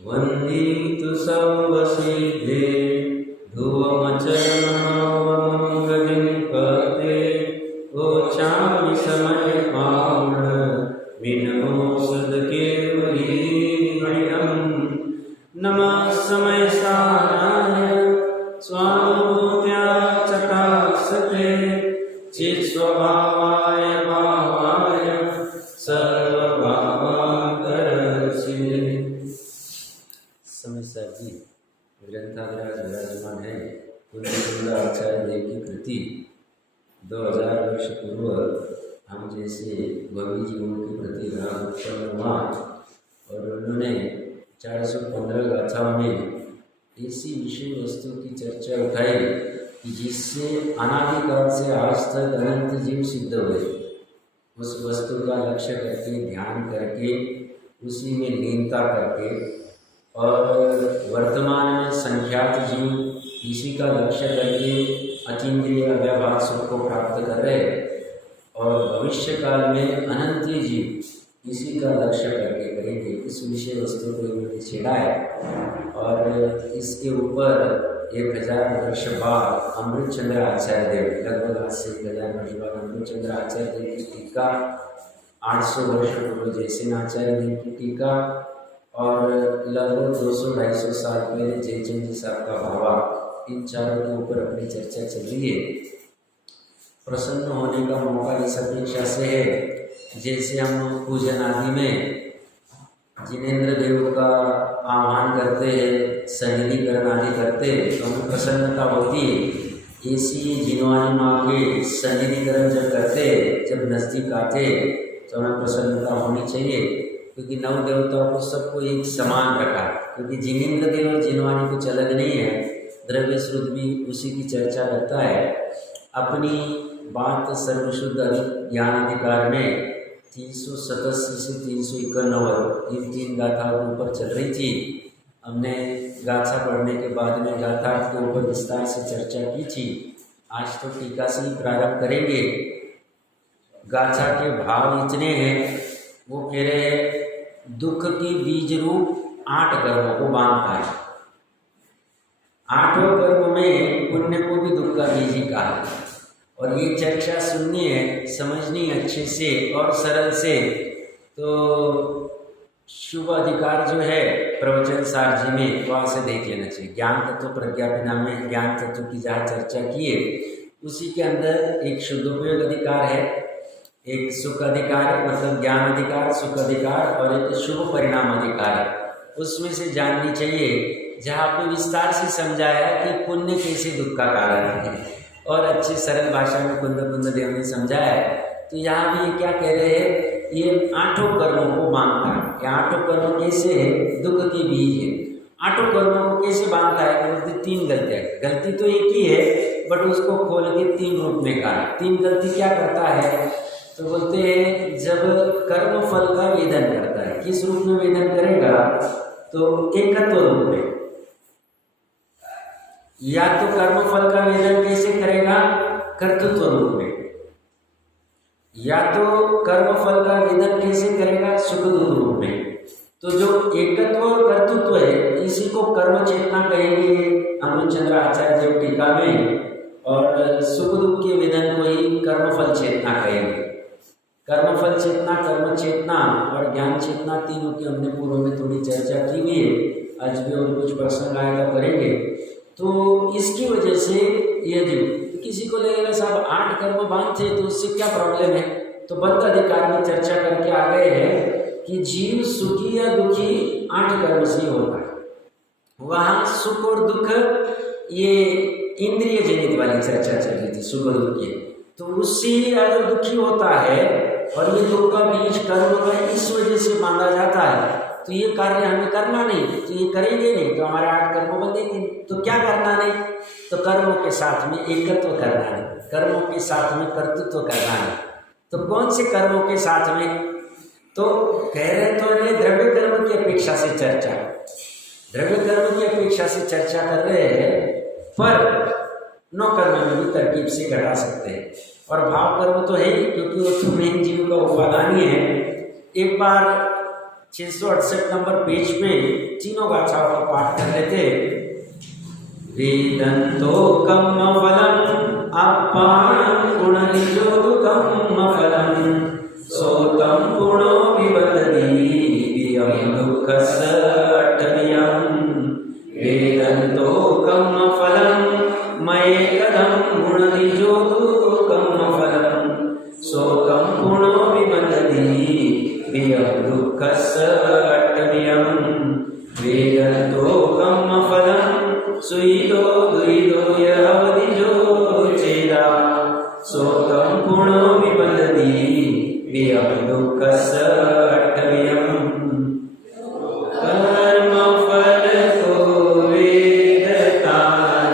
वन्दितु सर्वसिद्धे ध्रुवमचर्मणमङ्गलिं पते ओचामि समयपावण विनमोऽसद्केवलीमणिनं नमः समयसाराय स्वानुभूत्या चकासते चित्स्वभावाय भावाय सर्वभावाकरसिद्धे। समयसार जी ग्रंथाग्राज विराजमान है। कुंद आचार्य देव की कृति 2000 वर्ष पूर्व हम जैसे भव्य जीवों के प्रति राग उत्पन्न हुआ और उन्होंने 415 गाथाओं में ऐसी विषय वस्तु की चर्चा उठाई कि जिससे अनादिकाल से आज तक अनंत जीव सिद्ध हुए। उस वस्तु का लक्ष्य करके ध्यान करके उसी में लीनता करके और वर्तमान में संख्यात जीव इसी का लक्ष्य करके अतीन्द्रिय अव्याभास सुख को प्राप्त कर रहे और भविष्य काल में अनंत जीव इसी का लक्ष्य करके करेंगे। इस विषय वस्तु को इन्होंने छेड़ा है और इसके ऊपर 1000 वर्ष बाद अमृतचंद्र आचार्य देव, लगभग आज से 1000 वर्ष बाद अमृतचंद्र आचार्य देव की टीका, 800 वर्ष पूर्व जयसेन आचार्य देव की टीका और लगभग 200-250 साल पहले जयचंद जी साहब का भावा, इन चारों के ऊपर अपनी चर्चा चल रही है। प्रसन्न होने का मौका इस अपेक्षा से है जैसे हम पूजन आदि में जिनेन्द्र देव का आह्वान करते हैं, सन्निधिकरण आदि करते हैं तो हमें प्रसन्नता होती है। ऐसी जिनवानी माँ के सन्निधिकरण जब करते, जब नज़दीक आते तो हमें प्रसन्नता होनी चाहिए, क्योंकि नव देवताओं को सबको एक समान रखा, क्योंकि जिनेन्द्र देव और जिनवानी कुछ अलग नहीं है। द्रव्य श्रुत भी उसी की चर्चा करता है। अपनी बात सर्वशुद्ध ज्ञान अधिकार में 387 से 391 इन 3 गाथाओं के ऊपर चल रही थी। हमने गाथा पढ़ने के बाद में गाथा के ऊपर विस्तार से चर्चा की थी। आज तो टीका से ही प्रारंभ करेंगे। गाथा के भाव इतने हैं, वो कह रहे हैं दुख की बीज रूप 8 कर्मों को बांधता है। 8वें कर्म में पुण्य को भी दुख का बीज ही कहा और ये चर्चा सुननी है, समझनी अच्छे से और सरल से। तो शुभ अधिकार जो है प्रवचन सार जी में वहाँ से देख लेना चाहिए। ज्ञान तत्व प्रज्ञापिना में ज्ञान तत्व की जहाँ चर्चा की है उसी के अंदर एक शुद्धोपयोग अधिकार है, एक सुख अधिकार मतलब ज्ञान अधिकार, सुख अधिकार और एक शुभ परिणाम अधिकार है। उसमें से जाननी चाहिए जहाँ पे विस्तार से समझाया कि पुण्य कैसे दुख का कारण है और अच्छी सरल भाषा में कुंद देव ने समझाया। तो यहाँ भी ये क्या कह रहे हैं, ये 8 कर्मों को बांधता है। ये 8 कर्म कैसे है, दुख के बीज है। 8 कर्मों को कैसे बांधता है, तो 3 गलतियाँ, गलती तो एक ही है बट उसको खोल के 3 रूप में कहा। 3 गलती क्या करता है, तो बोलते हैं जब कर्म फल का वेदन करता है, किस रूप में वेदन करेगा, तो एकत्व रूप में। या तो कर्म फल का वेदन कैसे करेगा, कर्तृत्व रूप में। या तो कर्म फल का वेदन कैसे करेगा, सुख दुख रूप में। तो जो एकत्व और कर्तृत्व है इसी को कर्म चेतना कहेंगे अमृतचंद्र आचार्य देव टीका में, और सुख दुख के वेदन को ही कर्मफल चेतना कहेंगे। कर्मफल चेतना, कर्म चेतना और ज्ञान चेतना तीनों की हमने पूर्व में थोड़ी चर्चा की हुई है। आज भी और कुछ प्रसंग आएगा करेंगे। तो इसकी वजह से ये जीव, किसी को लगेगा साहब 8 कर्म बांधते तो उससे क्या प्रॉब्लम है, तो बद्ध अधिकार में चर्चा करके आ गए हैं कि जीव सुखी या दुखी 8 कर्म से होता है। वहाँ सुख और दुख ये इंद्रिय जनित वाली चर्चा चल रही थी, सुख और दुख की। तो उससे अगर दुखी होता है और ये दुख का बीज कर्म का इस वजह से बांधा जाता है तो ये कार्य हमें करना नहीं, तो ये करेंगे नहीं तो हमारे 8 कर्म बंधेंगे। तो क्या करना नहीं, तो कर्मों के साथ में एकत्व करना है, कर्मों के साथ में कर्तृत्व करना है। तो कौन से कर्मों के साथ में, तो कह रहे तो नहीं द्रव्य कर्म की अपेक्षा से चर्चा, द्रव्य कर्म की अपेक्षा से चर्चा कर रहे हैं, पर 9 कर्म में भी तरकीब से घटा सकते हैं। और भाव कर्म तो है ही, क्योंकि वो तो मेन जीव का उपादान ही है। एक बार 668 नंबर पेज पे तीनों गाथाओं का पाठ कर लेते। वेदंतो कम्म फलम अपाणं गुणनिरोधकम्म फलम सोतं गुणो विवदति वियं दुःखस्य अट्टमियम्। वेदंतो कम्म फलम मयेकदं गुणनिरोधकम्म फलम सोतं गुणो विवदति वियं दुःखस्य अट्टमियम्। वेदंतो कम्म फलम सुईदो दुईदो यवदिजो चेदा सोतं गुणो विवदति वियं दुःखस्य अट्टमियम्। कर्म फल को वेदता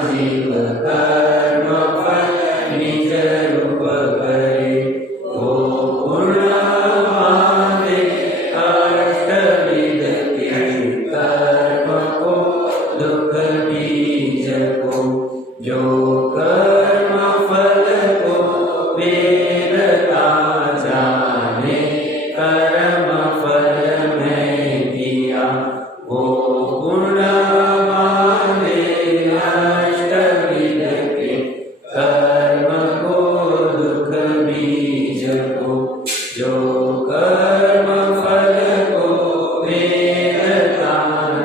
जीव कर्म फल निज रूप करे ओ गुणवान अष्टविध के कर्म को दुख बीज को जो कर्म फल को वेदता जाने कर्म फल में किया वो गुणवान अष्टविध के कर्म को दुख बीज को जो कर्म फल को वेदता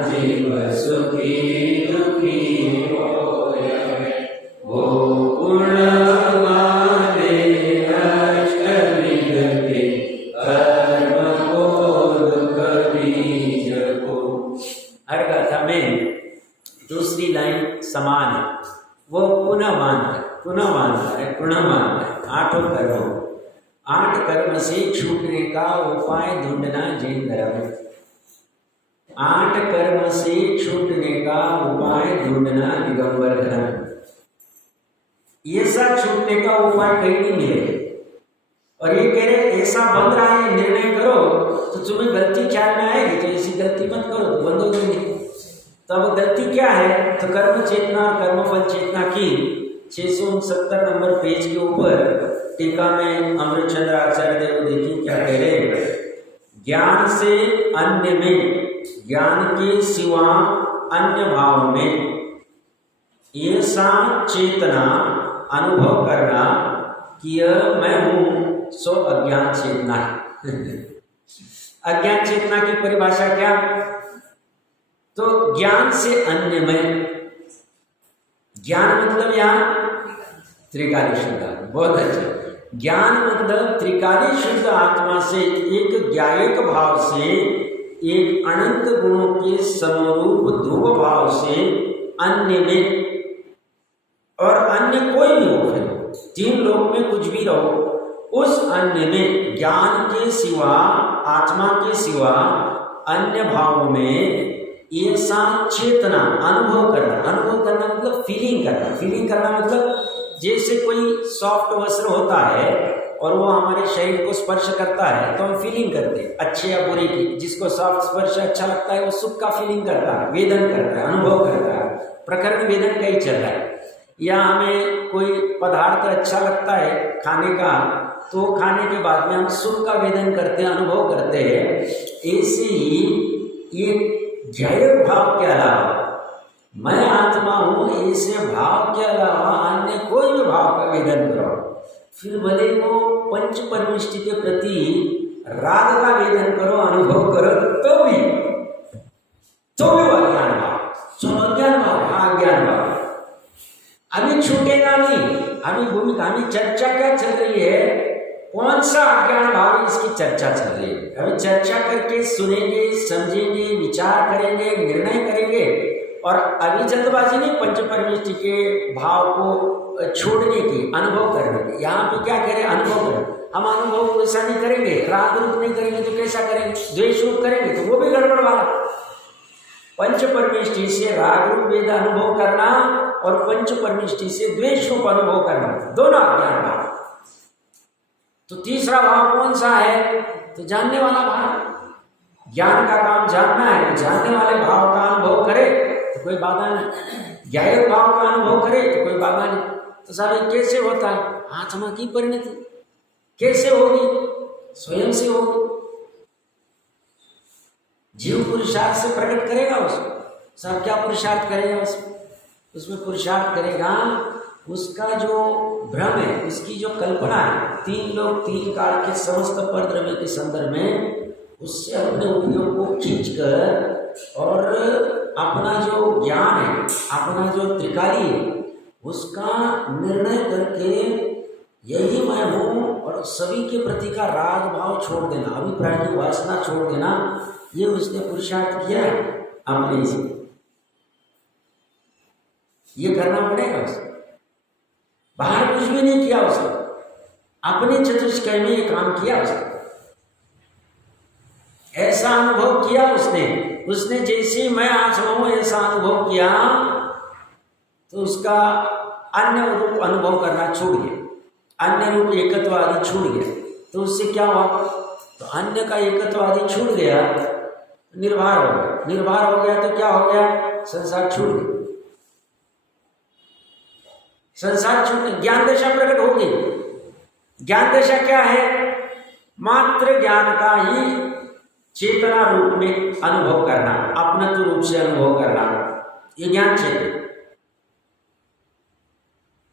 जीव सुखी दुखी होय वो गुणवान अष्टविध के कर्म को दुख बीज को। हर गाथा में दूसरी लाइन समान है, वो पुनः मानता है। आठों कर्मों 8 कर्म से छूटने का उपाय ढूंढना जैन धर्म है। 8 कर्म से छूटने का उपाय ढूंढना दिगंबर धर्म। ये सब छूटने का उपाय कहीं नहीं मिले और ये कह रहे ऐसा बन रहा है, निर्णय करो तो तुम्हें गलती ख्याल में आएगी, तो ऐसी गलती मत करो तो बंद हो जाएगी। तो अब गलती क्या है? तो कर्म चेतना और कर्मफल चेतना की 669 नंबर पेज के ऊपर टीका में अमृतचंद्र आचार्य देव देखिए क्या कह रहे। ज्ञान से अन्य में, ज्ञान के सिवा अन्य भाव में ऐसा चेतना अनुभव करना कि मैं हूं सो अज्ञान चेतना है। अज्ञान चेतना की परिभाषा क्या? तो ज्ञान से अन्य में, ज्ञान मतलब यहां त्रिकाली शुद्ध, बहुत अच्छा। ज्ञान मतलब त्रिकाली शुद्ध आत्मा से एक ज्ञायक भाव से, एक अनंत गुणों के समरूप ध्रुव भाव से अन्य में, और अन्य कोई भी हो, फिर 3 लोक में कुछ भी रहो, उस अन्य में ज्ञान के सिवा, आत्मा के सिवा अन्य भाव में ऐसा चेतना अनुभव करना मतलब फीलिंग करना मतलब जैसे कोई सॉफ्ट वस्त्र होता है और वो हमारे शरीर को स्पर्श करता है तो हम फीलिंग करते हैं अच्छे या बुरे की। जिसको सॉफ्ट स्पर्श अच्छा लगता है वो सुख का फीलिंग करता है, वेदन करता है, अनुभव करता है। प्रकरण वेदन का ही चल रहा है। या हमें कोई पदार्थ अच्छा लगता है खाने का तो खाने के बाद में हम सुख का वेदन करते हैं, अनुभव करते हैं। ऐसे ही ये ज्ञायक भाव के अलावा मैं आत्मा हूँ, ऐसे भाव के अलावा अन्य कोई भी भाव का वेदन करो, फिर भले वो पंच परमिष्टि के प्रति राग का वेदन करो, अनुभव करो, तो भी वो अज्ञान भाव, जो अज्ञान भाव, हाँ अज्ञान भाव अभी छूटेगा नहीं। अभी भूमिका, अभी चर्चा क्या चल रही है, कौन सा अज्ञान भाव है, इसकी चर्चा चल रही है। अभी चर्चा करके सुनेंगे, समझेंगे, विचार करेंगे, निर्णय करेंगे। और अभी जल्दबाजी नहीं पंच परमिष्टि के भाव को छोड़ने की, अनुभव करने की। यहाँ पे क्या करें, अनुभव करें। हम अनुभव वैसा नहीं करेंगे, राग रूप नहीं करेंगे तो कैसा करेंगे, द्वेष रूप करेंगे तो वो भी गड़बड़ वाला। पंच परमिष्टि से राग रूप वेद अनुभव करना और पंच परमिष्टि से द्वेष रूप अनुभव करना, दोनों अज्ञान भाव। तो तीसरा भाव कौन सा है, तो जानने वाला भाव। ज्ञान का काम जानना है, जानने वाले भाव का अनुभव करे तो कोई बाधा नहीं, ज्ञायक भाव का अनुभव करे तो कोई बाधा नहीं। तो साहब कैसे होता है, आत्मा की परिणति कैसे होगी, स्वयं से होगी। जीव पुरुषार्थ से प्रकट करेगा उसको। सब क्या पुरुषार्थ करेगा उसमें पुरुषार्थ करेगा। उसका जो भ्रम है, उसकी जो कल्पना है, तीन लोग तीन काल के समस्त पर द्रव्य के संदर्भ में, उससे अपने उंगलियों को खींचकर और अपना जो ज्ञान है, अपना जो त्रिकाली है, उसका निर्णय करके यही मैं हूँ और सभी के प्रति का राग भाव छोड़ देना, अभिप्राय की वासना छोड़ देना, ये उसने पुरुषार्थ किया है अपने इसे। ये करना पड़ेगा उसे, बाहर कुछ भी नहीं किया उसने, अपने चतुष्कय में ये काम किया उसने, ऐसा अनुभव किया उसने जैसे मैं आज हूं ऐसा अनुभव किया, तो उसका अन्य रूप अनुभव करना छोड़ गया, अन्य रूप एकत्व आदि छूट गया। तो उससे क्या हुआ? तो अन्य का एकत्व आदि छूट गया, निर्भर हो गया। निर्भर हो गया तो क्या हो गया? संसार छूट गया, संसार छूट गया, ज्ञान दशा प्रकट हो गई। ज्ञान दशा क्या है? मात्र ज्ञान का ही चेतना रूप में अनुभव करना, अपनत्व रूप से अनुभव करना, ये ज्ञान चेतना।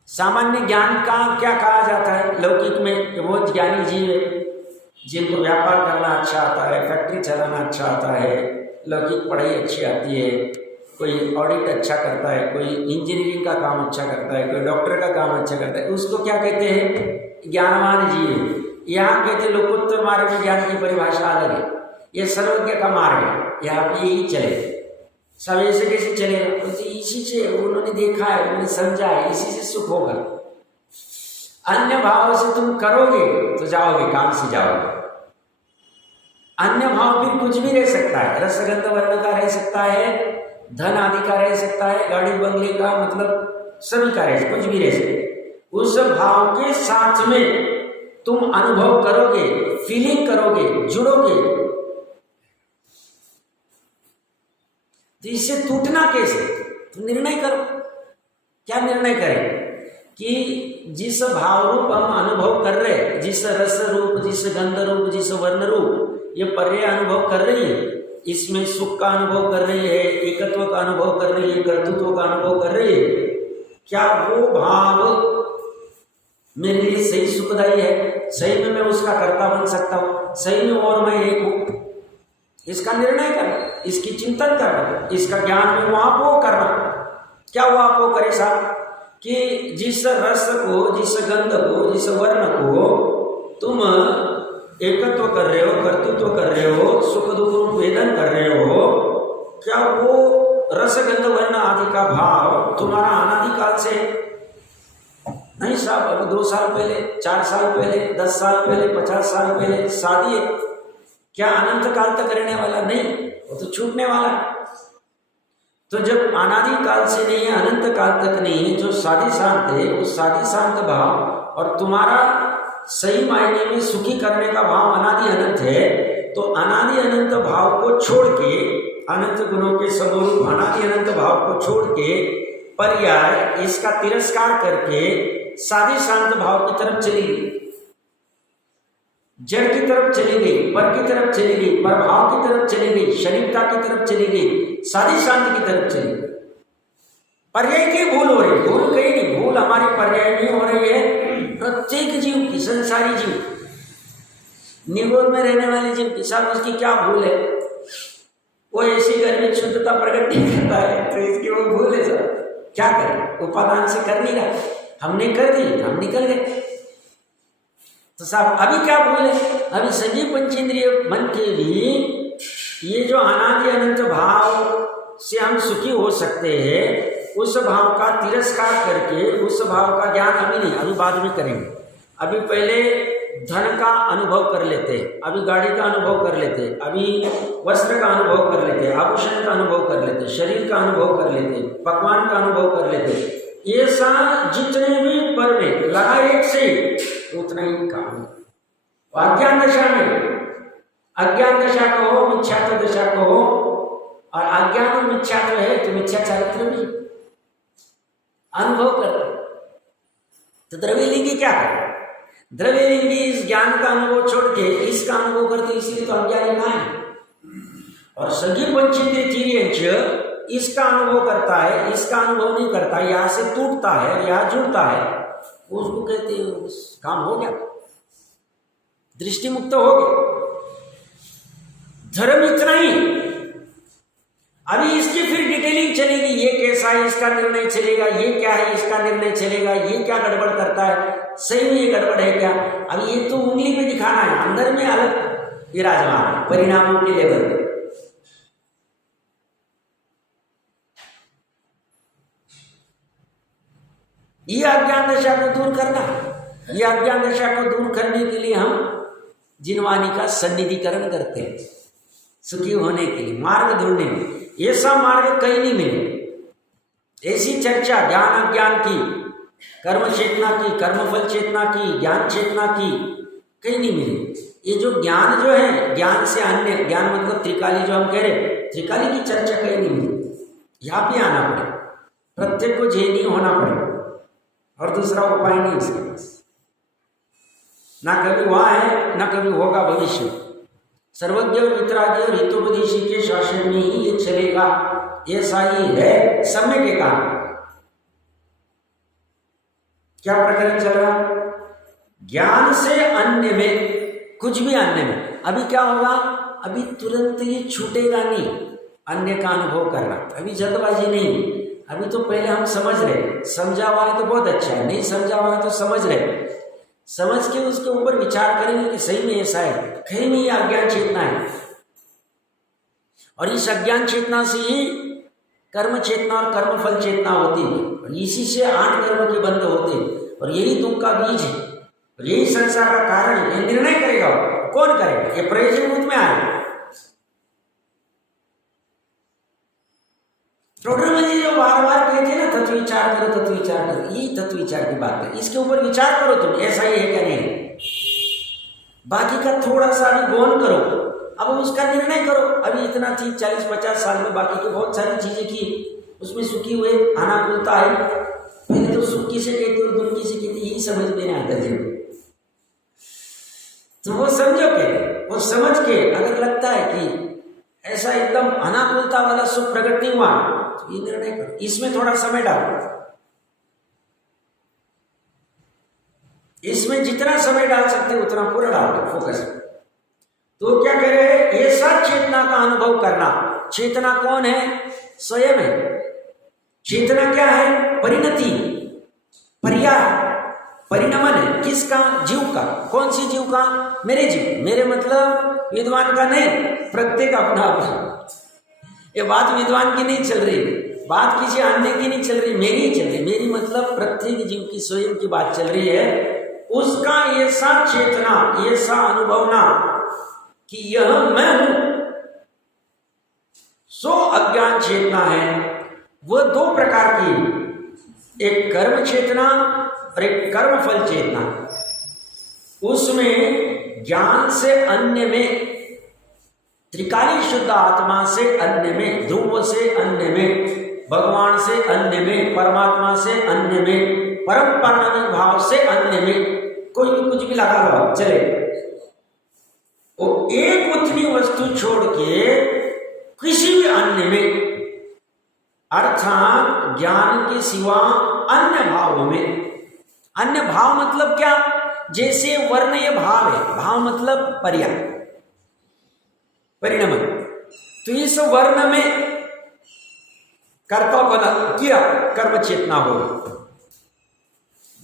सामान्य ज्ञान का क्या कहा जाता है लौकिक में? कि वो ज्ञानी जीव है जिनको व्यापार करना अच्छा आता है, फैक्ट्री चलाना अच्छा आता है, लौकिक पढ़ाई अच्छी आती है, कोई ऑडिट अच्छा करता है, कोई इंजीनियरिंग का काम अच्छा करता है, कोई डॉक्टर का काम अच्छा करता है, उसको क्या कहते हैं? ज्ञानवान जीव। यहाँ कहते हैं लोकोत्तर मार्ग में ज्ञान की परिभाषा अलग है, ये सर्वज्ञ का मार्ग है, यहाँ पे यही चले। सब ऐसे कैसे चलेगा? तो इसी से उन्होंने देखा है, उन्होंने समझा है, इसी से सुख होगा। अन्य भाव से तुम करोगे तो जाओगे, काम से जाओगे। अन्य भाव फिर कुछ भी रह सकता है, रसगंध वर्ण का रह सकता है, धन आदि का रह सकता है, गाड़ी बंगले का, मतलब सभी का रह, कुछ भी रह सकता है। उस भाव के साथ में तुम अनुभव करोगे, फीलिंग करोगे, जुड़ोगे। तो इससे टूटना कैसे? तो निर्णय करो। क्या निर्णय करें? कि जिस भाव रूप हम अनुभव कर रहे हैं, जिस रस रूप, जिस गंध रूप, जिस वर्ण रूप ये पर्याय अनुभव कर रही है, इसमें सुख का अनुभव कर रही है, एकत्व का अनुभव कर रही है, कर्तृत्व का अनुभव कर रही है, क्या वो भाव मेरे लिए सही सुखदायी है? सही में मैं उसका कर्ता बन सकता हूँ? सही में और मैं एक हूँ? इसका निर्णय करना, इसकी चिंतन करना, इसका ज्ञान में वहां करना। क्या वहां करे साहब? कि जिस रस को, जिस गंध को, जिस वर्ण को तुम एकत्व कर रहे हो, कर्तृत्व कर रहे हो, सुख दुख रूप वेदन कर रहे हो, क्या वो रस गंध वर्ण आदि का भाव तुम्हारा अनादिकाल से? नहीं साहब, अभी 2 साल पहले, 4 साल पहले, 10 साल पहले, 50 साल पहले शादी है, क्या अनंत काल तक रहने वाला? नहीं, वो तो छूटने वाला है। तो जब अनादि काल से नहीं है, अनंत काल तक नहीं है, जो साधी शांत है, उस साधी शांत भाव और तुम्हारा सही मायने में सुखी करने का भाव अनादि अनंत है, तो अनादि अनंत भाव को छोड़ के, अनंत गुणों के स्वरूप अनादि अनंत भाव को छोड़ के पर्याय इसका तिरस्कार करके साधी शांत भाव की तरफ चली गई, जड़ की तरफ चली गई, पर की तरफ चली गई, प्रभाव की तरफ चली गई, शरीरता की तरफ चली गई, साधी शांति की तरफ चली गई। पर्याय की भूल हो रही, भूल कहीं नहीं, भूल हमारे पर्याय में हो रही है। प्रत्येक जीव की, संसारी जीव, निगोद में रहने वाले जीव की, सब उसकी क्या भूल है? वो ऐसी घर में शुद्धता प्रकट नहीं करता है, तो इसकी वो भूल है सर। क्या करें? उपादान से कर नहीं रहा, हमने कर दी, हम निकल गए। तो साहब अभी क्या भूल है? अभी सजीव पंचेंद्रिय मन के भी ये जो अनादि अनंत भाव से हम सुखी हो सकते हैं, उस भाव का तिरस्कार करके, उस भाव का ज्ञान अभी नहीं, अभी बाद में करेंगे। अभी पहले धन का अनुभव कर लेते, अभी गाड़ी का अनुभव कर लेते, अभी वस्त्र का अनुभव कर लेते, आभूषण का अनुभव कर लेते, शरीर का अनुभव कर लेते, पकवान का अनुभव कर लेते। ये सारा जितने भी पर में लगा एक से उतना ही काम है। अज्ञान दशा में, अज्ञान दशा कहो, मिथ्यात्व दशा कहो, और अज्ञान और मिथ्यात्व है तो मिथ्या चारित्र भी अनुभव करते। तो द्रव्यलिंगी क्या करे? द्रव्यलिंगी इस ज्ञान का अनुभव छोड़ के इसका अनुभव करते, इसीलिए तो अज्ञानी कहाँ है? और सगळी पंचेंद्रिय इसका अनुभव करता है, इसका अनुभव नहीं करता, यहां से टूटता है, यहां जुड़ता है, उसको कहते हैं काम हो गया, दृष्टि मुक्त हो गया। धर्म इतना ही। अभी इसकी फिर डिटेलिंग चलेगी, ये कैसा है, इसका निर्णय चलेगा, ये क्या है, इसका निर्णय चलेगा, ये क्या गड़बड़ करता है, सही में ये गड़बड़ है क्या। अब ये तो उंगली पे दिखाना है, अंदर में अलग विराजमान है परिणामों के लेवल पे। ये अज्ञान दशा को दूर करना, ये अज्ञान दशा को दूर करने के लिए हम जिनवाणी का सन्निधिकरण करते हैं, सुखी होने के लिए मार्ग ढूंढने में। ऐसा मार्ग कहीं नहीं मिले। ऐसी चर्चा ज्ञान अज्ञान की, कर्म चेतना की, कर्मफल चेतना की, ज्ञान चेतना की कहीं नहीं मिले। ये जो ज्ञान जो है, ज्ञान से अन्य ज्ञान मतलब त्रिकाली जो हम कह रहे, त्रिकाली की चर्चा कहीं नहीं मिली। यहाँ भी आना पड़े, प्रत्येक को जेनी होना पड़े, और दूसरा उपाय नहीं इसके पास। ना कभी हुआ है, ना कभी होगा भविष्य। सर्वज्ञ वितराज्ञ और हितोपदेशी के शासन में ही ये चलेगा, ऐसा ही है समय के कारण। क्या प्रकरण चल रहा? ज्ञान से अन्य में, कुछ भी अन्य में। अभी क्या होगा? अभी तुरंत ये छूटेगा नहीं अन्य का अनुभव करना। अभी जल्दबाजी नहीं, अभी तो पहले हम समझ रहे, समझा हुआ है तो बहुत अच्छा है, नहीं समझा हुआ है तो समझ रहे, समझ के उसके ऊपर विचार करेंगे कि सही में ऐसा है, कहीं में ये अज्ञान चेतना है। और इस अज्ञान चेतना से ही कर्म चेतना और कर्मफल चेतना होती है, और इसी से 8 कर्म के बंध होते हैं, और यही दुख का बीज है, और यही संसार का कारण है। ये निर्णय करेगा कौन करेगा? ये प्रयोजन रूप में आएगा। प्रोग्राम जी जो बार बार कहते हैं ना, तत्व विचार करो, तत्व विचार करो, ये तत्व विचार की बात है। इसके ऊपर विचार करो तुम, ऐसा ही है क्या नहीं। बाकी का थोड़ा सा भी गौन करो, अब उसका निर्णय करो। अभी इतना 30, 40, 50 साल में बाकी की बहुत सारी चीजें की, उसमें सुखी हुए अनाकुलता है। पहले तो सुख किसे कहते और दुख किसे कहते यही समझ में नहीं आता जी। तो वो समझो के, वो समझ के अगर लगता है कि ऐसा एकदम अनाकुलता वाला सुख प्रकट नहीं हुआ, तो ये निर्णय करो, इसमें थोड़ा समय डालो। इसमें जितना समय डाल सकते उतना पूरा डालो, फोकस। तो क्या कह रहे हैं? ऐसा चेतना का अनुभव करना। चेतना कौन है? स्वयं है। चेतना क्या है? परिणति, पर्याय, परिणमन है। किसका? जीव का। कौन सी जीव का? मेरे जीव। मेरे मतलब विद्वान का नहीं, प्रत्येक अपना अपना। ये बात विद्वान की नहीं चल रही, बात किसी अन्य की नहीं चल रही, मेरी ही चल रही। मेरी मतलब प्रत्येक जीव की, स्वयं की बात चल रही है। उसका ऐसा चेतना, ऐसा अनुभवना कि यह मैं हूं, सो अज्ञान चेतना है। वह 2 प्रकार की, एक कर्म चेतना और एक कर्मफल चेतना। उसमें ज्ञान से अन्य में, त्रिकाली शुद्ध आत्मा से अन्य में, ध्रुव से अन्य में, भगवान से अन्य में, परमात्मा से अन्य में, परम परिणामी भाव से अन्य में, कोई भी कुछ भी लगा लो चले। वो एक उतनी वस्तु छोड़ के किसी भी अन्य में, अर्थात ज्ञान के सिवा अन्य भाव में। अन्य भाव मतलब क्या? जैसे वर्ण ये भाव है, भाव मतलब पर्याय, परिणमन। तो इस वर्ण में कर्ता बना किया, कर्म चेतना हो।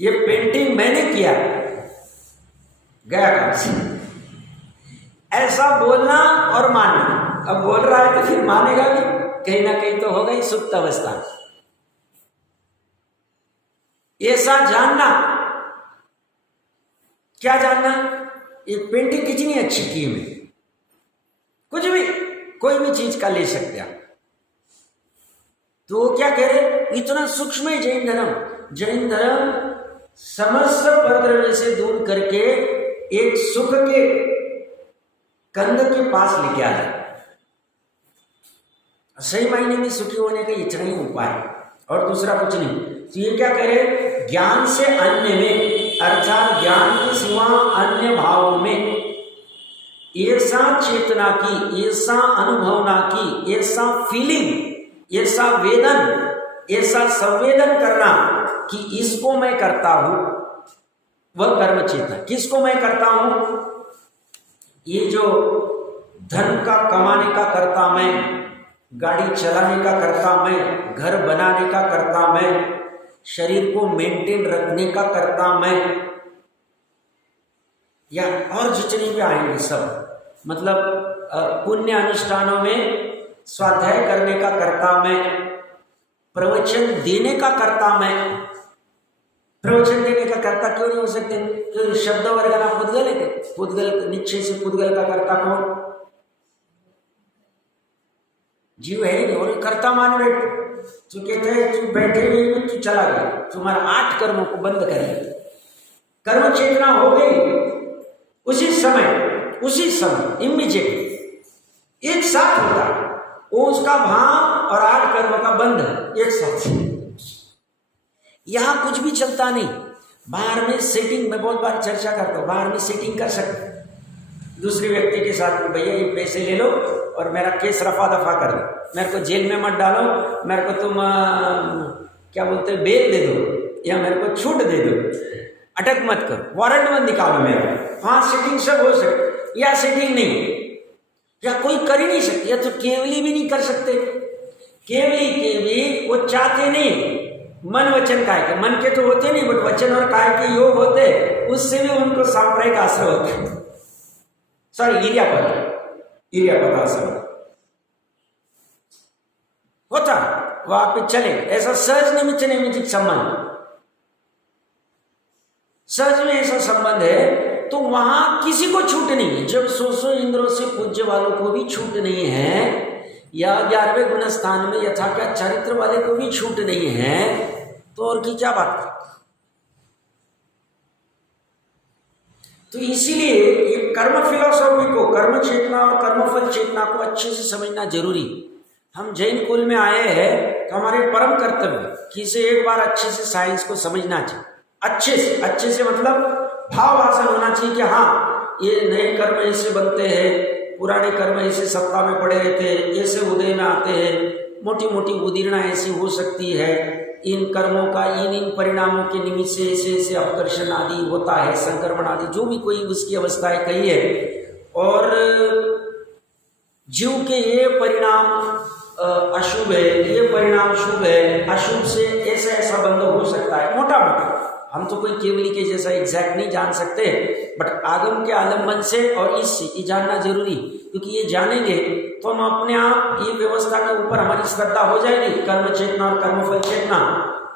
ये पेंटिंग मैंने किया, गया काम से। ऐसा बोलना और मानना। अब बोल रहा है तो फिर मानेगा भी, कहीं ना कहीं तो होगा ही सुप्त अवस्था। ऐसा जानना, क्या जानना? ये पेंटिंग कितनी अच्छी की मैं, कुछ भी, कोई भी चीज का ले सकते हैं। तो वो क्या कह रहे? इतना सूक्ष्म है जैन धर्म। जैन धर्म समस्त परद्रव्य से दूर करके एक सुख के कंध के पास लेके आ जाए। सही मायने में सुखी होने का इतना ही उपाय, और दूसरा कुछ नहीं। तो ये क्या करे? ज्ञान से अन्य में, अर्थात ज्ञान के सिवा अन्य भाव में ऐसा चेतना की, ऐसा अनुभवना की, ऐसा फीलिंग, ऐसा वेदन, ऐसा संवेदन करना कि इसको मैं करता हूं, वह कर्म चेतना। किसको मैं करता हूं? ये जो धन का कमाने का करता मैं, गाड़ी चलाने का करता मैं, घर बनाने का करता मैं, शरीर को मेंटेन रखने का करता मैं, या और जितने भी आएंगे सब, मतलब पुण्य अनुष्ठानों में स्वाध्याय करने का करता मैं, प्रवचन देने का करता मैं। प्रवचन देने का कर्ता क्यों नहीं हो सकते? क्यों? शब्द वर्गना पुद्गल है। पुद्गल निश्चय से पुद्गल का कर्ता कौन? जीव है ही नहीं, और कर्ता मान बैठ। तो कहते हैं तू बैठे हुए में तू चला गया, तुम्हारा 8 कर्मों को बंद कर लिया, कर्म चेतना हो गई। उसी समय इमीडिएट एक साथ होता है वो, उसका भाव और 8 कर्म का बंध एक साथ। यहां कुछ भी चलता नहीं। बाहर में सेटिंग, मैं बहुत बार चर्चा करता हूं, बाहर में सेटिंग कर सकते दूसरे व्यक्ति के साथ में, भैया ये पैसे ले लो और मेरा केस रफा दफा कर दो, मेरे को जेल में मत डालो, मेरे को तुम क्या बोलते हैं बेल दे दो, या मेरे को छूट दे दो, अटक मत करो, वारंट मत निकालो मेरा। हाँ, सेटिंग सब हो सकती, या सेटिंग नहीं, या कोई कर ही नहीं सकती, या तो केवली भी नहीं कर सकते। केवली वो चाहते नहीं, मन वचन काय के, मन के तो होते नहीं, बट वचन और काय के योग होते, उससे भी उनको सांप्रदायिक आश्रय होते। सॉरी, इरियापद आश्रय होता, वहां पे चले। ऐसा सहज निमित्त नैमित्तिक संबंध, सहज में ऐसा संबंध है, तो वहां किसी को छूट नहीं है। जब 100 इंद्रों से पूज्य वालों को भी छूट नहीं है, या 11वें गुण स्थान में यथा क्या चरित्र वाले को भी छूट नहीं है, तो और की क्या बात है? तो इसीलिए ये कर्म फिलॉसफी को, कर्म चेतना और कर्मफल चेतना को अच्छे से समझना जरूरी। हम जैन कुल में आए हैं तो हमारे परम कर्तव्य कि इसे एक बार अच्छे से साइंस को समझना चाहिए। अच्छे से मतलब भावभाषण होना चाहिए कि हाँ, ये नए कर्म ऐसे बनते हैं, पुराने कर्म ऐसे सत्ता में पड़े रहते हैं, ऐसे उदय में आते हैं, मोटी मोटी उदीर्णा ऐसी हो सकती है, इन कर्मों का इन परिणामों के निमित्त से ऐसे अपकर्षण आदि होता है, संक्रमण आदि जो भी कोई उसकी अवस्थाएं कही है, और जीव के ये परिणाम अशुभ है, ये परिणाम शुभ है, अशुभ से ऐसा ऐसा बंध हो सकता है। मोटा मोटा हम तो कोई केवली के जैसा एग्जैक्ट नहीं जान सकते, बट आगम के आलम्बन से और इससे ये जानना जरूरी, क्योंकि ये जानेंगे तो हम अपने आप ये व्यवस्था के ऊपर हमारी श्रद्धा हो जाएगी, कर्म चेतना और कर्मफल चेतना,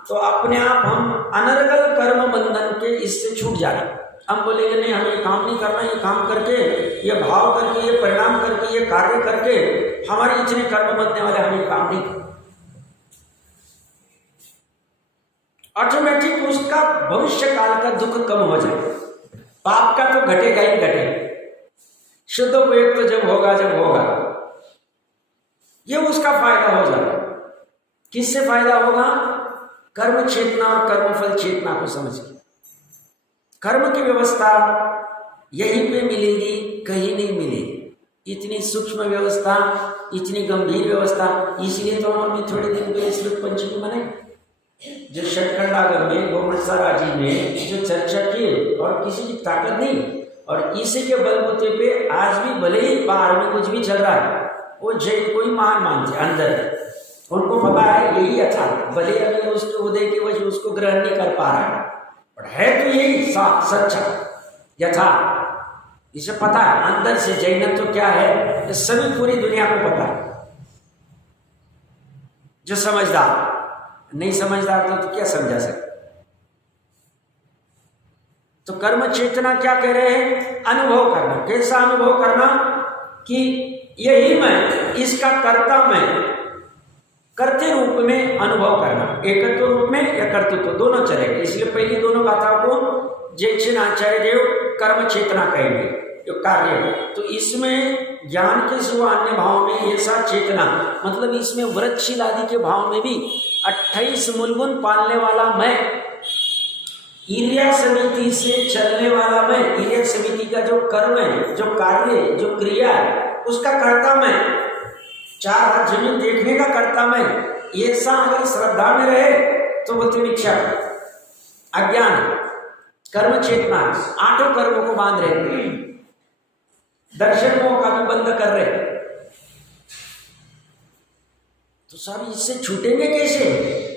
तो अपने आप हम अनर्गल कर्म बंधन के इससे छूट जाएंगे। हम बोलेंगे नहीं, हमें ये काम नहीं करना, ये काम करके, ये भाव करके, ये परिणाम करके, ये कार्य करके हमारे इतने कर्म बनने वाले, हमें काम नहीं करना। ऑटोमेटिक उसका भविष्य काल का दुख कम हो जाए। पाप का तो घटेगा ही घटेगा, शुद्ध उपयोग तो जब होगा ये उसका फायदा हो जाएगा। किससे फायदा होगा? कर्म चेतना और कर्मफल चेतना को समझ के। कर्म की व्यवस्था यहीं पे मिलेगी, कहीं नहीं मिलेगी। इतनी सूक्ष्म व्यवस्था, इतनी गंभीर व्यवस्था, इसलिए तो हमने थोड़े दिन पहले श्रुत पंचमी मनाई, जो षटखंडागम में गोमनसा राजी ने जो चर्चा की, और किसी की ताकत नहीं, और इसी के बलबूते पे आज भी भले ही बाहर में कुछ भी चल रहा है, वो जैन को ही महान मानते अंदर, उनको पता है यही अच्छा, भले अभी उसके उदय की वजह उसको ग्रहण नहीं कर पा रहा है, बट है तो यही सच्चा यथा, इसे पता है अंदर से। जैन तो क्या है, ये सभी पूरी दुनिया को पता है। जो समझदार, नहीं समझदार तो क्या समझा सकते। तो कर्म चेतना क्या कह रहे हैं? अनुभव करना। कैसा अनुभव करना? कि यही मैं, इसका कर्ता मैं, कर्ते रूप में अनुभव करना। एकत्व रूप में या कर्तृत्व दोनों चलेगा। इसलिए पहली दोनों गाथाओं को जैन आचार्य देव कर्म चेतना कहेंगे, जो कार्य है। तो इसमें ज्ञान के सिवा अन्य भाव में ऐसा चेतना, मतलब इसमें व्रतशील आदि के भाव में भी 28 मूलगुण पालने वाला मैं, ईर्ष्या समिति से चलने वाला मैं, ईर्ष्या समिति का जो कर्म है, जो कार्य, जो क्रिया है, उसका कर्ता मैं, चार हाथ जमीन देखने का कर्ता मैं, ऐसा अगर श्रद्धा में रहे तो बोलते मिथ्या, अज्ञान, कर्म चेतना, आठों कर्मों को बांध रहे, दर्शनों का भी बंद कर रहे। तो साहब इससे छूटेंगे कैसे?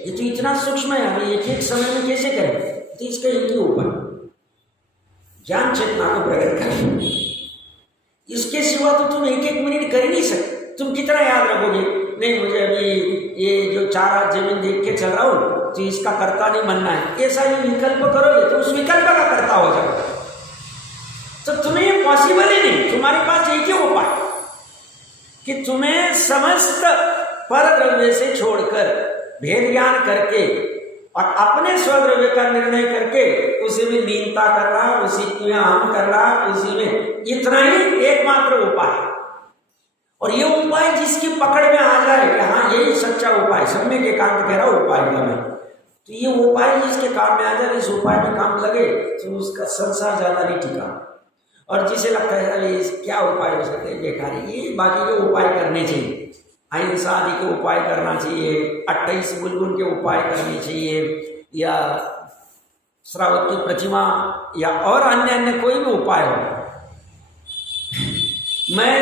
ये तो इतना सूक्ष्म है, हमें एक एक समय में कैसे करें? तो इसका एक ही ऊपर ज्ञान चेतना को प्रकट करें। इसके सिवा तो तुम एक एक मिनट कर ही नहीं सकते। तुम कितना याद रखोगे? नहीं, मुझे अभी ये जो चार हाथ जमीन देख के चल रहा हूं तो इसका कर्ता नहीं बनना है, ऐसा ही विकल्प करोगे तो उस विकल्प का कर्ता हो जाओगे। तो तुम्हें ये पॉसिबल ही नहीं। तुम्हारे पास एक ही उपाय कि तुम्हें समस्त पर द्रव्य से छोड़कर भेद ज्ञान करके और अपने स्वद्रव्य का निर्णय करके उसी में लीनता करना, उसी में हम करना, उसी में, इतना ही एकमात्र उपाय है। और ये उपाय जिसकी पकड़ में आ जाए कि हाँ यही सच्चा उपाय, सम्यक एकांत कह रहा उपाय का मैं, तो ये उपाय जिसके काम में आ जाए, इस उपाय में काम लगे तो उसका संसार ज्यादा नहीं टिका। और जिसे लगता है अरे क्या उपाय हो सकते हैं, बेकार है, ये बाकी के उपाय करने चाहिए, अहिंसा आदि के उपाय करना चाहिए, 28 गुलगुन के उपाय करने चाहिए, या श्रावक की प्रतिमा, या और अन्य अन्य कोई भी उपाय हो। मैं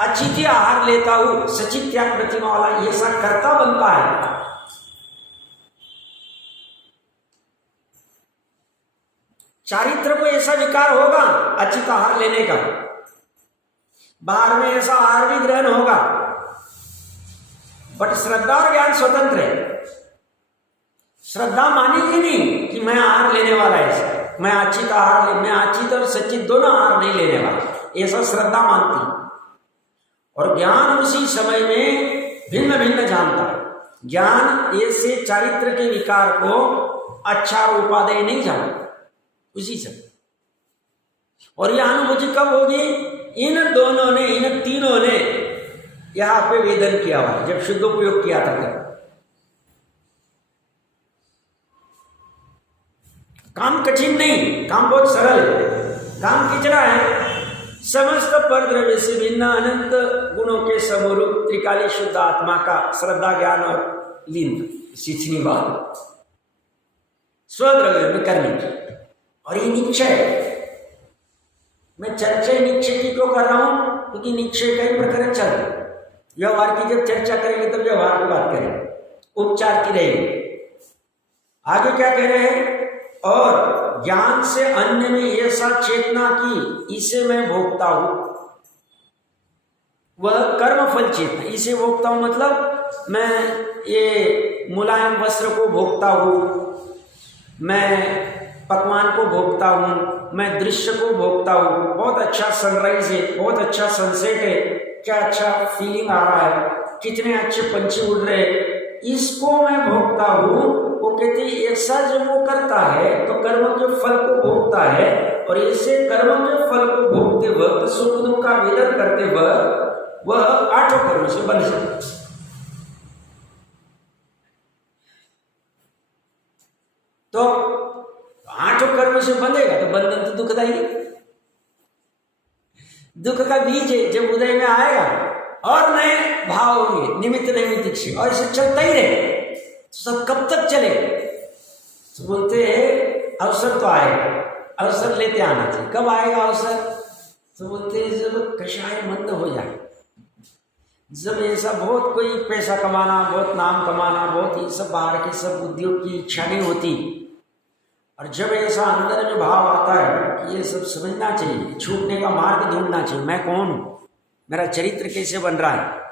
अचित्य आहार लेता हूं, सचित त्याग प्रतिमा वाला ये सब कर्ता बनता है। चारित्र को ऐसा विकार होगा अचित आहार लेने का, बाहर में ऐसा आहार भी ग्रहण होगा, बट श्रद्धा और ज्ञान स्वतंत्र है। श्रद्धा मानेगी नहीं कि मैं आहार लेने वाला है, मैं अचित आहार, मैं अचित और सचित दोनों आहार नहीं लेने वाला, ऐसा श्रद्धा मानती। और ज्ञान उसी समय में भिन्न भिन्न जानता है। ज्ञान ऐसे चारित्र के विकार को अच्छा उपादेय नहीं जानता उसी समय। और यह अनुभूति कब होगी? इन दोनों ने, इन तीनों ने यहां पे वेदन किया हुआ, जब शुद्ध उपयोग किया था तब। काम कठिन नहीं, काम बहुत सरल है। काम कितना है? समस्त पर द्रव्य से भिन्न अनंत गुणों के समरूप त्रिकाली शुद्ध आत्मा का श्रद्धा ज्ञान और लीन सिंचनी बात स्वद्रव्य में करनी। और ये निश्चय, मैं चर्चा निश्चय की क्यों कर रहा हूं? क्योंकि निश्चय का ही प्रकरण चल रहा है। व्यवहार की जब चर्चा करेंगे तब व्यवहार की बात करेंगे, उपचार की रहेगी। आगे क्या कह रहे हैं? और ज्ञान से अन्य में ऐसा चेतना की इसे मैं भोगता हूं, वह कर्म फल चेतना। इसे भोगता हूं मतलब मैं ये मुलायम वस्त्र को भोगता हूं, मैं पकवान को भोगता हूं, मैं दृश्य को भोगता हूं, बहुत अच्छा सनराइज है, बहुत अच्छा सनसेट है, क्या अच्छा फीलिंग आ रहा है, कितने अच्छे पंछी उड़ रहे हैं, इसको मैं भोगता हूं। वो कहते ऐसा जब वो करता है तो कर्म के फल को भोगता है, और ऐसे कर्म के फल को भोगते वक्त सुख दुख का वेदन करते वक्त वह आठों कर्मों से बंध जाता है। तो आठों कर्म से बंधेगा तो बंधन तो दुखदायी, दुख का बीज है, जब उदय में आएगा और नए भाव होंगे, निमित्त नैमित्तिक, और इसे चलता ही रहे तो सब कब तक चले? तो बोलते हैं अवसर तो आएगा, अवसर लेते आना चाहिए। कब आएगा अवसर? तो बोलते हैं जब कषाय मंद हो जाए, जब ऐसा बहुत कोई पैसा कमाना, बहुत नाम कमाना, बहुत ये सब बाहर के सब उद्योग की इच्छा नहीं होती, और जब ऐसा अंदर में भाव आता है कि ये सब समझना चाहिए, छूटने का मार्ग ढूंढना चाहिए, मैं कौन हूँ, मेरा चरित्र कैसे बन रहा है,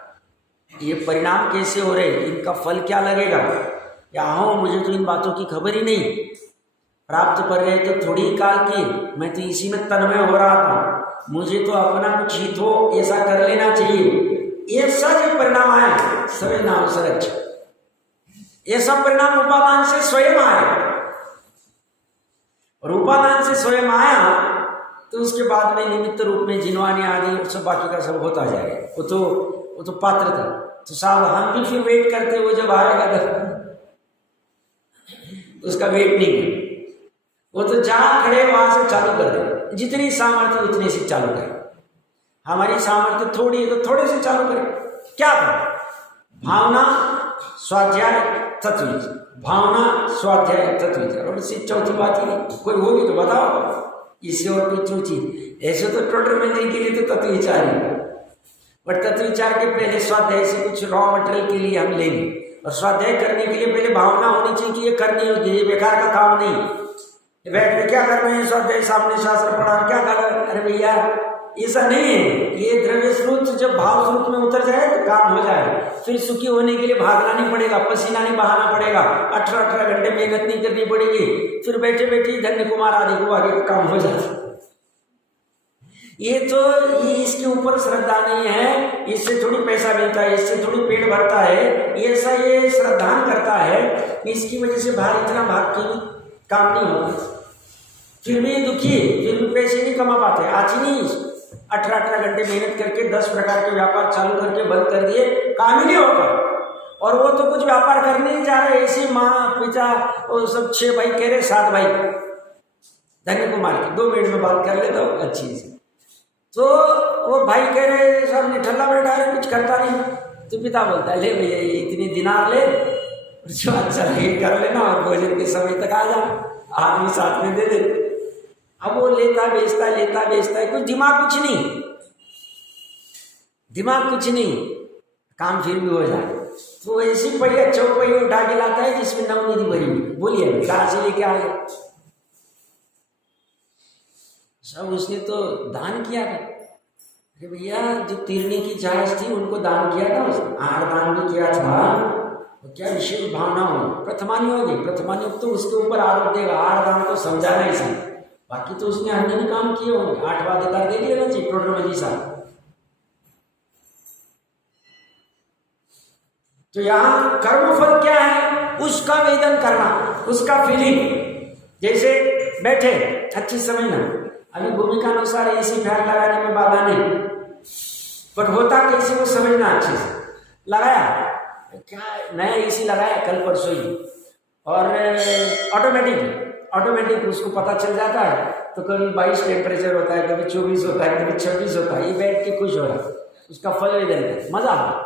ये परिणाम कैसे हो रहे, इनका फल क्या लगेगा, या हाँ मुझे तो इन बातों की खबर ही नहीं, प्राप्त कर रहे तो थोड़ी ही काल की, मैं तो इसी में तन्मय हो रहा था, मुझे तो अपना कुछ हित हो ऐसा कर लेना चाहिए, ऐसा जो परिणाम आया समझना अवसर अच्छा, ऐसा परिणाम उपादान से स्वयं आया, और उपादान से स्वयं आया तो उसके बाद में निमित्त रूप में जिनवानी आदि और सब बाकी का सब होता जाएगा। वो तो पात्र था, तो साहब हम भी फिर वेट करते, वो जब आएगा तो उसका वेट नहीं है। वो तो जहाँ खड़े वहां से चालू कर दे, जितनी सामर्थ्य उतने से चालू करें। हमारी सामर्थ्य थोड़ी है तो थोड़े से चालू करें। क्या करें? भावना, स्वाध्याय, तत्व विचार, भावना, स्वाध्याय, तत्व विचार। और इससे चौथी बात ही नहीं कोई होगी तो बताओ, इससे और कोई चौथी। ऐसे तो टोटल मिलने के लिए तो तत्व विचार है, बट तत्व विचार के पहले स्वाध्याय से कुछ रॉ मटेरियल के लिए हम लेंगे, और स्वाध्याय करने के लिए पहले भावना होनी चाहिए कि ये करनी होगी, ये बेकार का काम नहीं। बैठ के क्या कर रहे हैं, स्वाध्याय सामने शास्त्र पढ़ा क्या कर रहे हैं? अरे भैया ऐसा नहीं है। ये द्रव्य स्रोत जब भाव स्रोत में उतर जाए तो काम हो जाए। फिर सुखी होने के लिए भागना नहीं पड़ेगा, पसीना नहीं बहाना पड़ेगा, 18 घंटे मेहनत नहीं करनी पड़ेगी, फिर बैठे बैठे धन्य कुमार आदि को आगे का काम हो जाता। ये तो ये इसके ऊपर श्रद्धा नहीं है, इससे थोड़ी पैसा मिलता है, इससे थोड़ी पेट भरता है, ऐसा ये श्रद्धा करता है, इसकी वजह से बाहर इतना भाग के भी काम नहीं होता। फिर भी दुखी, फिर भी पैसे नहीं कमा पाते। आज ही नहीं 18 घंटे मेहनत करके 10 प्रकार के व्यापार चालू करके बंद कर दिए, काम ही नहीं होता। और वो तो कुछ व्यापार करने नहीं जा रहे, ऐसी माँ पिता और सब 6 भाई कह रहे 7 भाई धन्य कुमार की 2 मिनट में बात कर लेता हूँ अच्छी से। तो वो भाई कह रहे सब निठल्ला बैठा रहे, कुछ करता नहीं। तो पिता बोलता है ले भैया ये इतनी दिनार ले, जो अच्छा लगे कर लेना, और भोजन के समय तक आ जा, आदमी साथ में दे दे। अब वो लेता बेचता है, कुछ दिमाग कुछ नहीं, काम फिर भी हो जाए। तो ऐसी पहिया चौपहिया उठा के लाता है जिसमें नवनिधि भरी हुई। बोलिए कहाँ से लेके आए? सब उसने तो दान किया था। अरे भैया जो तीरने की जहाज थी उनको दान किया था उसने, आहार दान भी किया था। तो क्या विशेष भावना हो? प्रथमानी होगी, प्रथमानी तो उसके ऊपर आरोप देगा, आहार दान तो समझाना ही सही, बाकी तो उसने अन्य भी काम किए होंगे। 8वां अधिकार देख लेना चाहिए टोटल जी साहब। तो यहाँ कर्मफल क्या है? उसका वेदन करना, उसका फीलिंग। जैसे बैठे अच्छी समझना, अभी भूमिका अनुसार एसी फैन लगाने में बाधा नहीं, पर होता कैसे वो समझना अच्छे से। लगाया क्या नया एसी लगाया कल परसों ही, और ऑटोमेटिक उसको पता चल जाता है। तो कभी 22 टेम्परेचर होता है, कभी 24 होता है, कभी 26 होता है। ये बैठ के खुश हो रहा है, उसका फल वेदन है, मजा आ रहा।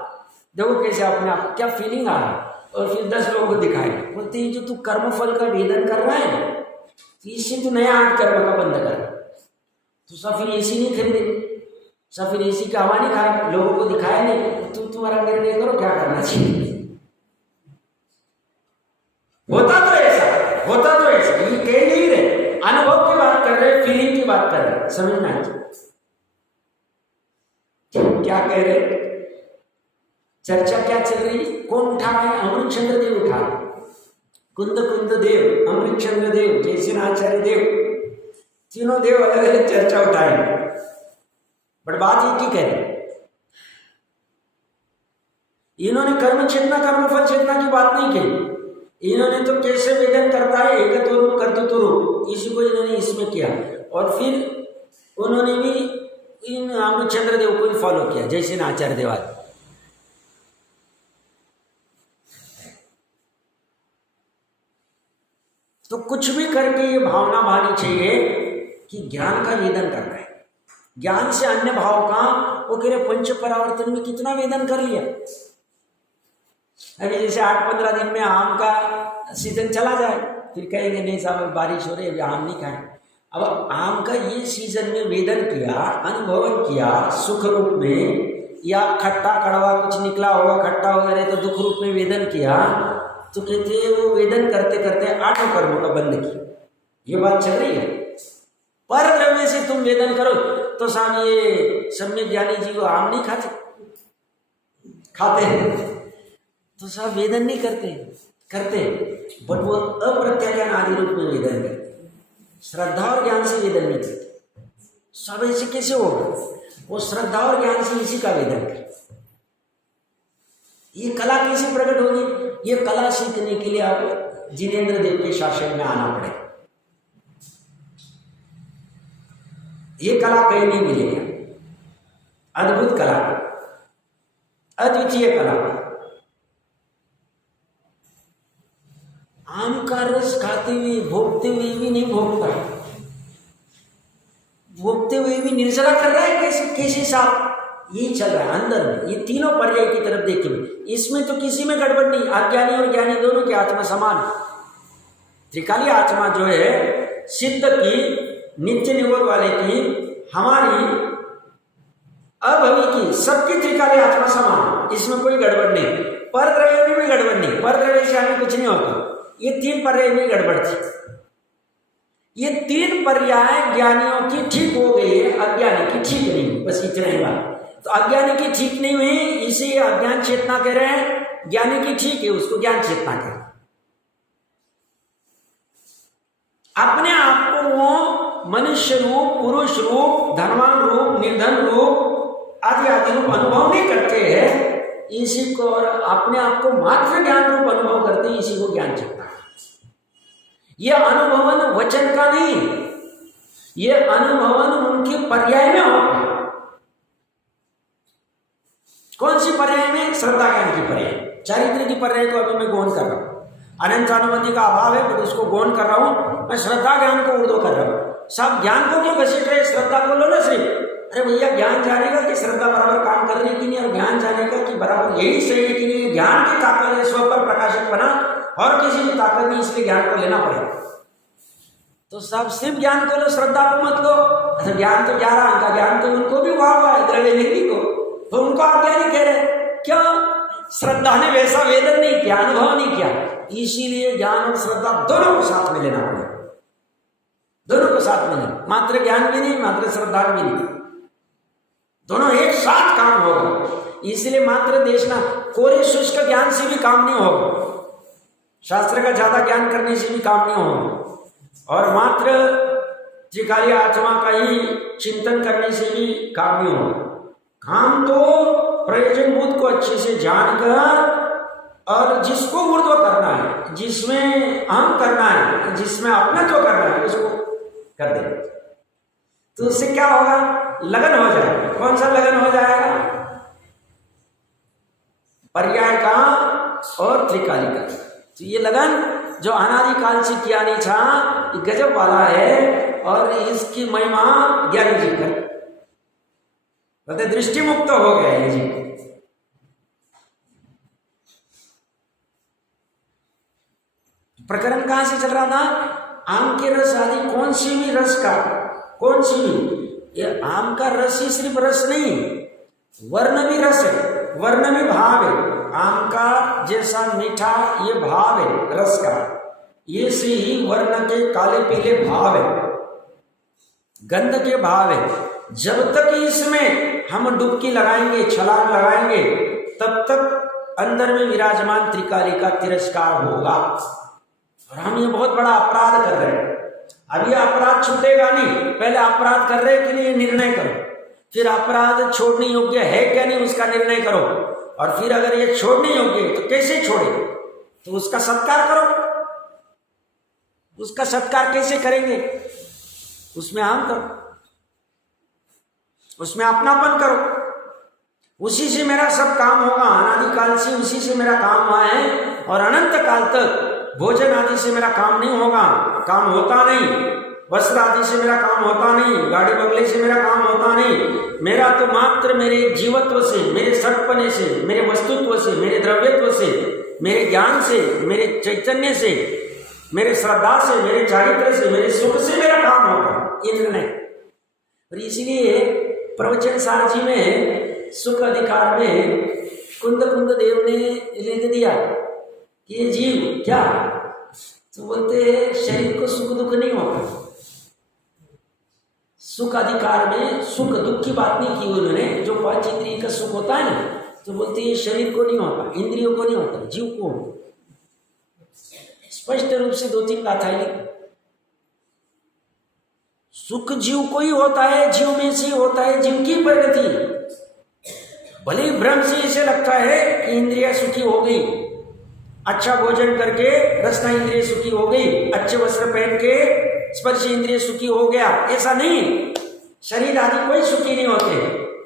देखो कैसे अपने आप क्या फीलिंग आ रहा है। और फिर 10 लोगों को दिखाए, बोलते हैं जो तू कर्मफल का वेदन कर रहा है तो इससे तू नया 8 कर्म का बंद कर। तो सब फिर एसी नहीं खरीदे, सब फिर एसी का हवा नहीं खाए, लोगों को दिखाया नहीं। तो तुम्हारा निर्णय करो क्या करना चाहिए। होता तो ऐसा ये कह नहीं रहे, अनुभव की बात कर रहे, फीलिंग की बात कर रहे, समझना चाहिए क्या कह रहे। चर्चा क्या चल रही? कौन उठा रहा है? अमृतचंद्र देव उठा रहे, कुंद देव, अमृतचंद्र देव, जयसिंह आचार्य देव, तीनों देव अलग अलग चर्चा उठाए, बट बात एक ही कह रहे। इन्होंने कर्म चेतना कर्मफल चेतना की बात नहीं कही। इन्होंने तो कैसे वेदन करता है एकत्व रूप कर्तृत्व रूप, इसी को इन्होंने इसमें किया। और फिर उन्होंने भी इन अमृतचंद्र देव को ही फॉलो किया, जयसिंह आचार्य देवाद। तो कुछ भी करके ये भावना भानी चाहिए कि ज्ञान का वेदन करना है। ज्ञान से अन्य भाव का वो कह रहे पंच परावर्तन में कितना वेदन कर लिया। अभी जैसे 8-15 दिन में आम का सीजन चला जाए, फिर कहेंगे नहीं साहब बारिश हो रही है अभी आम नहीं खाएं। अब आम का ये सीजन में वेदन किया, अनुभवन किया सुख रूप में, या खट्टा कड़वा कुछ निकला होगा, खट्टा वगैरह तो दुख रूप में वेदन किया। तो कहते हैं वो वेदन करते करते 8 कर्मों का बंद किया। ये बात चल रही है। पर द्रव्य से तुम वेदन करो तो साहब ये सम्यक ज्ञानी जी वो आम नहीं खाते हैं, तो साहब वेदन नहीं करते, बट वो अप्रत्याज्ञान आदि रूप में वेदन करते, श्रद्धा और ज्ञान से वेदन नहीं करते। सब ऐसे कैसे होगा? वो श्रद्धा और ज्ञान से इसी का वेदन करते। ये कला कैसे प्रकट होगी? ये कला सीखने के लिए आप जिनेंद्र देव के शासन में आना पड़ेगा। ये कला कहीं नहीं मिलेगी। अद्भुत कला, अद्वितीय कला। आम का रस खाते हुए भोगते हुए भी नहीं भोगता, भोगते हुए भी निर्जला कर रहा है। कैसे कैसे साफ यही चल रहा है अंदर में। ये तीनों पर्याय की तरफ देखें, इसमें तो किसी में गड़बड़ नहीं। अज्ञानी और ज्ञानी दोनों की आत्मा समान है। त्रिकाली आत्मा जो है सिद्ध की, नित्य निरोध वाले की, हमारी अभवी की, सबकी त्रिकाली आत्मा समान, इसमें कोई गड़बड़ नहीं। पर द्रव्य में भी गड़बड़ नहीं, पर द्रव्य से हमें कुछ नहीं होता। ये तीन पर्याय में गड़बड़ थी। ये तीन पर्याय ज्ञानियों की ठीक हो गई है, अज्ञानी की ठीक नहीं। बस इतना ही बात। तो अज्ञानी की ठीक नहीं हुई, इसे अज्ञान चेतना कह रहे हैं। ज्ञानी की ठीक है, उसको ज्ञान चेतना कह रहे हैं। अपने आप को वो मनुष्य रूप, पुरुष रूप, धनवान रूप, निर्धन रूप आदि आदि रूप अनुभव नहीं करते हैं, इसी को, और अपने आप को मात्र ज्ञान रूप अनुभव करते हैं, इसी को ज्ञान चेतना। यह अनुभवन वचन का नहीं, यह अनुभवन उनके पर्याय में होता है। कौन सी पर्याय में? श्रद्धा ज्ञान की पर्याय। चारित्र की पर्याय को अभी मैं गौन कर रहा हूं। अनंत अनुमति का अभाव है, फिर उसको गौन कर रहा हूं। मैं श्रद्धा ज्ञान को उर्दू कर रहा हूं। सब ज्ञान को क्यों घसीट रहे? श्रद्धा को लो ना सिर्फ। अरे भैया, ज्ञान जानेगा कि श्रद्धा बराबर काम कर रही कि नहीं, और ज्ञान जानेगा कि बराबर यही सही है कि नहीं। ज्ञान की ताकत है, स्व पर प्रकाशक बना, और किसी की ताकत नहीं, इसलिए ज्ञान को लेना पड़ेगा। तो सब सिर्फ ज्ञान को लो, श्रद्धा को मत लो। अच्छा, ज्ञान तो 11 अंक का ज्ञान तो उनको भी हुआ है, द्रव्य लिंगी को, तो उनको अज्ञानी कह रहे। क्यों? श्रद्धा ने वैसा वेदन नहीं किया, अनुभव नहीं किया। इसीलिए ज्ञान और श्रद्धा दोनों को साथ में लेना पड़ेगा, दोनों को साथ में लेना। मात्र ज्ञान भी नहीं, मात्र श्रद्धा भी नहीं, दोनों एक साथ काम होगा। इसलिए मात्र देखना, कोरे शुष्क ज्ञान से भी काम नहीं होगा, शास्त्र का ज्यादा ज्ञान करने से भी काम नहीं होगा, और मात्र त्रिकाली आत्मा का ही चिंतन करने से भी काम नहीं होगा। काम तो प्रयोजनभूत को अच्छे से जानकर, और जिसको ऊर्ध्व करना है, जिसमें अहम करना है, जिसमें अपना तो करना है, उसको कर दे। तो उससे क्या होगा? लगन हो जाएगा। कौन सा लगन हो जाएगा? पर्याय का और त्रिकाली का। तो ये लगन जो अनादिकाल से किया नहीं था, ये गजब वाला है, और इसकी महिमा ज्ञानी जी कर कहते दृष्टि मुक्त हो गया ये जी। प्रकरण कहां से चल रहा था? आम के रस आदि, कौन सी भी रस का, कौन सी भी, ये आम का रस ही सिर्फ रस नहीं, वर्ण भी रस है, वर्ण भी भाव है। आम का जैसा मीठा ये भाव है रस का, ये से ही वर्ण के काले पीले भाव है, गंध के भाव है। जब तक इसमें हम डुबकी लगाएंगे, छलांग लगाएंगे, तब तक अंदर में विराजमान त्रिकाली का तिरस्कार होगा। और हम ये बहुत बड़ा अपराध कर रहे हैं। अभी अपराध छूटेगा नहीं, पहले अपराध कर रहे के लिए निर्णय करो, फिर अपराध छोड़ने योग्य है क्या नहीं उसका निर्णय करो, और फिर अगर ये छोड़ने योग्य है तो कैसे छोड़े, तो उसका सत्कार करो। उसका सत्कार कैसे करेंगे? उसमें आम करो, उसमें अपनापन करो। उसी से मेरा सब काम होगा, अनादिकाल से उसी से मेरा काम हुआ है, और अनंत काल तक भोजन आदि से मेरा काम नहीं होगा, काम होता नहीं। वस्त्र आदि से मेरा काम होता नहीं, गाड़ी बंगले से मेरा काम होता नहीं। मेरा तो मात्र मेरे जीवत्व से, मेरे सटपने से, मेरे वस्तुत्व से, मेरे द्रव्यत्व से, मेरे ज्ञान से, मेरे चैतन्य से, मेरे श्रद्धा से, मेरे चारित्र से, मेरे सुख से मेरा काम होगा, ये निर्णय। और इसलिए प्रवचन सार जी में सुख अधिकार में कुंद देव ने लिख दिया कि ये जीव क्या, तो बोलते हैं शरीर को सुख दुख नहीं होगा। सुख अधिकार में सुख दुख की बात नहीं की उन्होंने, जो पांच इंद्रिय का सुख होता है ना, तो बोलते हैं शरीर को नहीं होता, इंद्रियों को नहीं होता, जीव को। स्पष्ट रूप से 2-3 गाथाएं लिखी। सुख जीव को ही होता है, जीव में से होता है, जीव की प्रगति। भले ही भ्रम से इसे लगता है कि इंद्रिया सुखी हो गई, अच्छा भोजन करके रसना इंद्रिय सुखी हो गई, अच्छे वस्त्र पहन के स्पर्श इंद्रिय सुखी हो गया, ऐसा नहीं। शरीर आदि कोई सुखी नहीं होते,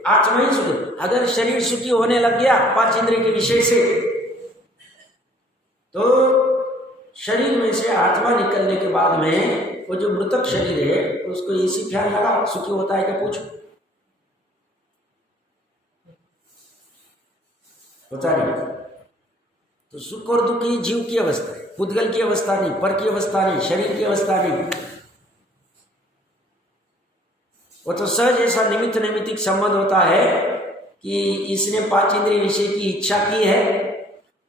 आत्मा ही सुखी। अगर शरीर सुखी होने लग गया 5 इंद्रिय के विषय से, तो शरीर में से आत्मा निकलने के बाद में वो जो मृतक शरीर है उसको एसी फैन लगा, सुखी होता है क्या? पूछो, होता नहीं। तो सुख और दुख ये जीव की अवस्था है, पुद्गल की अवस्था नहीं, पर की अवस्था नहीं, शरीर की अवस्था नहीं। वो तो सहज ऐसा निमित्त नैमित्तिक संबंध होता है कि इसने 5 इंद्रिय विषय की इच्छा की है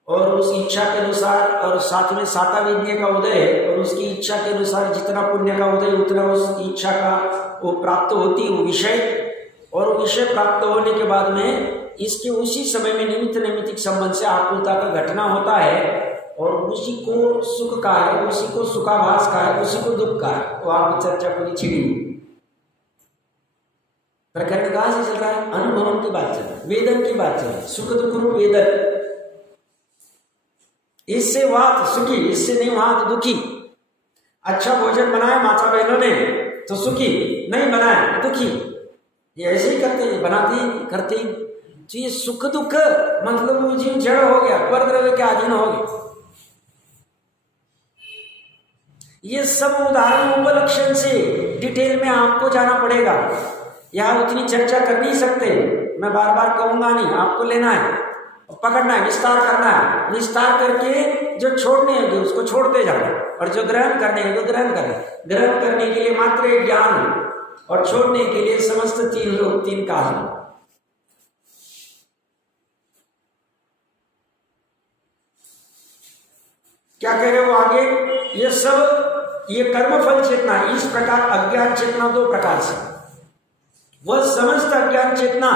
और उस इच्छा के अनुसार, और साथ में साता विद्या का उदय है और उसकी इच्छा के अनुसार जितना पुण्य का उदय उतना उस इच्छा का वो प्राप्त होती वो विषय, और वो विषय प्राप्त होने के बाद में इसके उसी समय में निमित्त नैमित्तिक संबंध से आकुलता का घटना होता है और उसी को सुख का है, उसी को सुखाभास का है, उसी को दुख का है। वो आप चर्चा पूरी छिड़ी। प्रकरण कहाँ से चल रहा है? अनुभव की बात चल रही है, वेदन की बात चल रही है, सुख दुख रूप वेदन। इससे वात सुखी, इससे नहीं वात दुखी। अच्छा भोजन बनाया माता बहनों ने तो सुखी, नहीं बनाया दुखी। ये ऐसे ही करते हैं, बनाते ही करते ही। तो ये सुख दुख मतलब वो जीव जड़ हो गया, पर द्रव्य के अधीन हो गया। ये सब उदाहरण उपलक्षण से डिटेल में आपको जाना पड़ेगा, यहाँ उतनी चर्चा कर नहीं सकते। मैं बार बार कहूंगा नहीं, आपको लेना है, पकड़ना है, विस्तार करना है। विस्तार करके जो छोड़ने हैं उसको छोड़ते जाना, और जो ग्रहण करने हैं वो ग्रहण करना। ग्रहण करने के लिए मात्र एक ज्ञान और छोड़ने के लिए समस्त 3 लोग, 3 काल। क्या कह रहे हो आगे? ये सब ये कर्मफल चेतना, इस प्रकार अज्ञान चेतना 2 प्रकार से। वह समस्त अज्ञान चेतना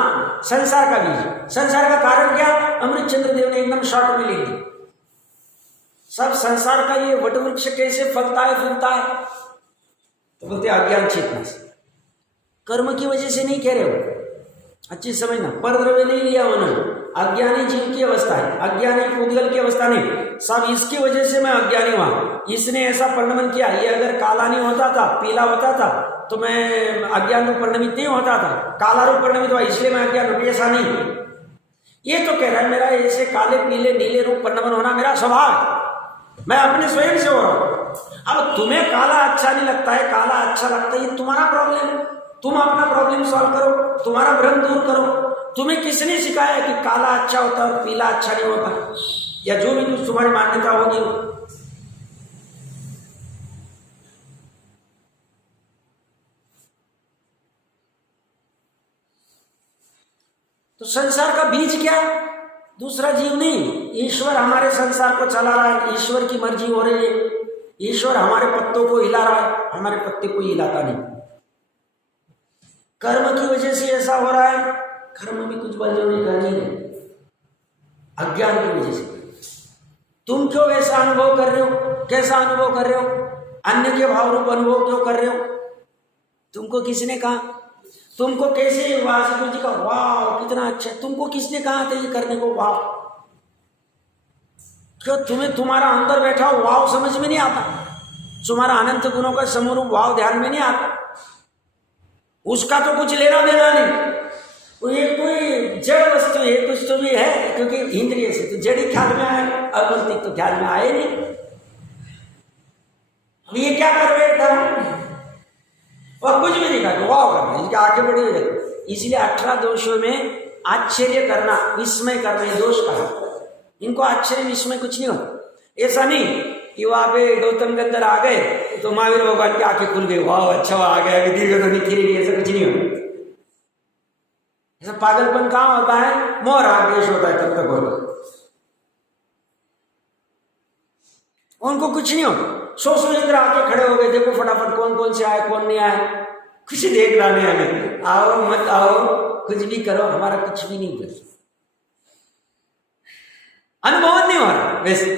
संसार का बीज। संसार का कारण क्या? अमृत चंद्र देव ने एकदम शॉर्ट में लिख दी। सब संसार का ये वट वृक्ष कैसे फलता है फूलता है, तो बोलते अज्ञान चेतना से। कर्म की वजह से नहीं कह रहे हो, अच्छी समझना। पर द्रव्य नहीं लिया उन्होंने, अज्ञानी जीव की अवस्था है, अज्ञानी पुद्गल की अवस्था नहीं। सब इसकी वजह से मैं अज्ञानी हुआ, इसने ऐसा परिणमन किया। ये अगर काला नहीं होता था, पीला होता था, तो मैं अज्ञान रूप परिणमित नहीं होता था। काला रूप परिणमित हुआ इसलिए मैं अज्ञान रूप, ऐसा नहीं। ये तो कह रहा है मेरा ऐसे काले पीले नीले रूप परिणमन होना मेरा स्वभाव, मैं अपने स्वयं से हो रहा हूं। अब तुम्हें काला अच्छा नहीं लगता है, काला अच्छा लगता है, ये तुम्हारा प्रॉब्लम। तुम अपना प्रॉब्लम सॉल्व करो, तुम्हारा भ्रम दूर करो। तुम्हें किसने सिखाया कि काला अच्छा होता है और पीला अच्छा नहीं होता, या जो भी कुछ तुम्हारी मान्यता होगी। तो संसार का बीज क्या? दूसरा जीव नहीं, ईश्वर हमारे संसार को चला रहा है, ईश्वर की मर्जी हो रही है। ईश्वर हमारे पत्तों को हिला रहा है, हमारे पत्ते को हिलाता नहीं। कर्म की वजह से ऐसा हो रहा है, कर्म भी कुछ बलजोड़ी करनी है, अज्ञान की वजह से। तुम क्यों ऐसा अनुभव कर रहे हो? कैसा अनुभव कर रहे हो? अन्य के भाव रूप अनुभव क्यों कर रहे हो? तुमको किसने कहा? तुमको कैसे वासुदेव जी का वाह कितना अच्छा, तुमको किसने कहा था ये करने को? वाह क्यों? तुम्हें तुम्हारा अंदर बैठा हो वाव समझ में नहीं आता, तुम्हारा अनंत गुणों का समूह वाव ध्यान में नहीं आता। उसका तो कुछ लेना देना नहीं, ये कोई जड़ वस्तु है, कुछ तो भी है, क्योंकि इंद्रिय से तो जड़ी ख्याल में आए, अवंतिक तो ख्याल में आए नहीं। अब ये क्या कर बैठा और कुछ भी नहीं कर, वाह करना, इसके आगे बढ़ी हो जाती। इसलिए 18 दोषों में आश्चर्य करना, विस्मय करना, ये दोष कहा। इनको आश्चर्य विस्मय कुछ नहीं हो। ऐसा नहीं कि वहां पे गौतम के अंदर आ गए तो महावीर भगवान की आंखें खुल गई, वाह अच्छा आ गया, अभी दीर्घ तो नहीं खिलेगी, ऐसा कुछ नहीं हो। ऐसा पागलपन कहाँ होता है? मोह राग द्वेष होता है, तब तक होता। उनको कुछ नहीं हो। सो इधर आके खड़े हो गए, देखो फटाफट कौन कौन से आए कौन नहीं आए, कुछ देख लाने हमें, आओ मत आओ, कुछ भी करो, हमारा कुछ भी नहीं कर, अनुभव नहीं हो रहा। वैसे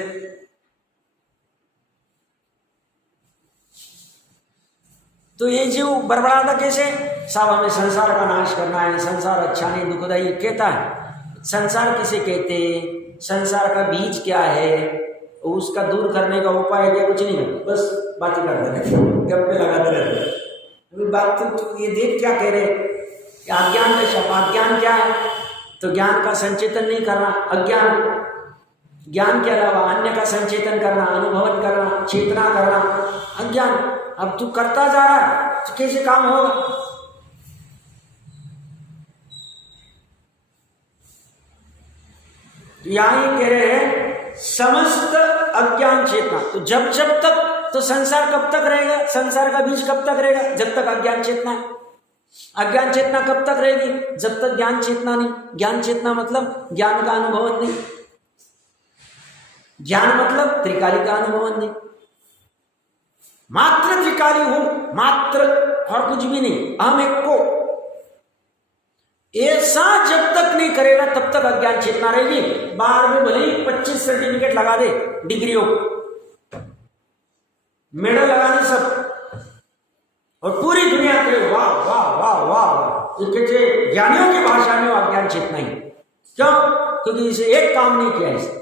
तो ये जीव बड़बड़ाता कैसे? सब हमें संसार का नाश करना है, संसार अच्छा नहीं दुखदाई कहता है। संसार किसे कहते हैं? संसार का बीज क्या है? उसका दूर करने का उपाय क्या? कुछ नहीं है, बस बातें करते रहते, गप्पे लगाते रहते। बात तो ये देख क्या कह रहे, अज्ञान का शब्द। अज्ञान क्या है? तो ज्ञान का संचेतन नहीं करना, अज्ञान। ज्ञान के अलावा अन्य का संचेतन करना, अनुभवन करना, चेतना करना अज्ञान। अब तू करता जा रहा है तो कैसे काम होगा? तो यहां ये कह रहे हैं समस्त अज्ञान चेतना। तो जब जब तक, तो संसार कब तक रहेगा? संसार का बीज कब तक रहेगा? जब तक अज्ञान चेतना है। अज्ञान चेतना कब तक रहेगी? जब तक ज्ञान चेतना नहीं। ज्ञान चेतना मतलब ज्ञान का अनुभवन नहीं। ज्ञान मतलब त्रिकाली का अनुभवन नहीं। मात्र त्रिकाली हो, मात्र, और कुछ भी नहीं, अहम एक को, ऐसा जब तक नहीं करेगा तब तक अज्ञान चेतना रहेगी। बाहर में भले ही 25 सर्टिफिकेट लगा दे, डिग्रियों, मेडल लगाने सब, और पूरी दुनिया के वाह वाह वाह वाह, ये कहते ज्ञानियों की भाषा में अज्ञान चेतना ही। क्यों? क्योंकि इसे एक काम नहीं किया इसे।